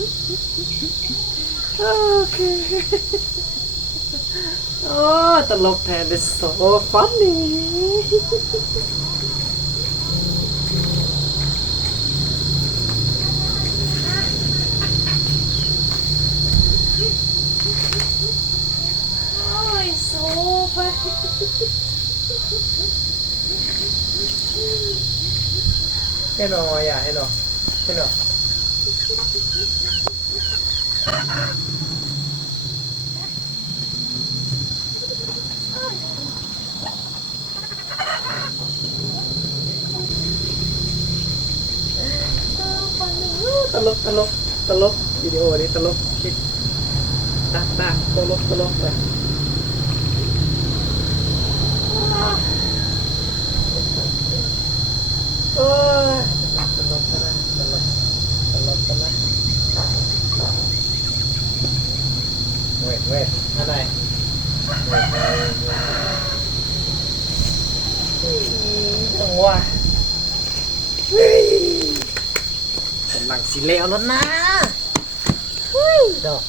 โอเคโอ้ตลกแทน It's so funny โอ้ย so funny ให้หน่อยอย่าให้หน่อยให้หน่อยตลกตลกตลกวิดีโอนี้ตลกคิดตาตลกตลกเลยโอ้ยตลกนะตลกตลกนะเว้ยอะไรจังหวะกำลังสิเลวแล้วนะดอก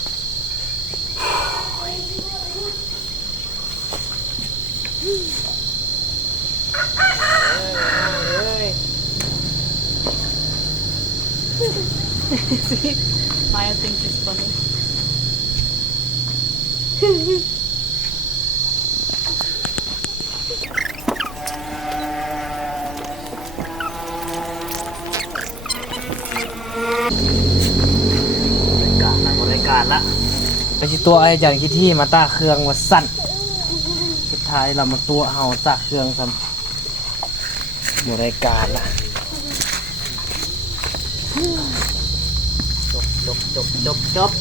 See, Maya thinks it's funny. บริการละไปที่ตัวไอ้อย่างที่มาตาเครื่องมาสั่นสุดท้ายเรามาตัวเฮาตาเครื่องซ้ำบริการละจบ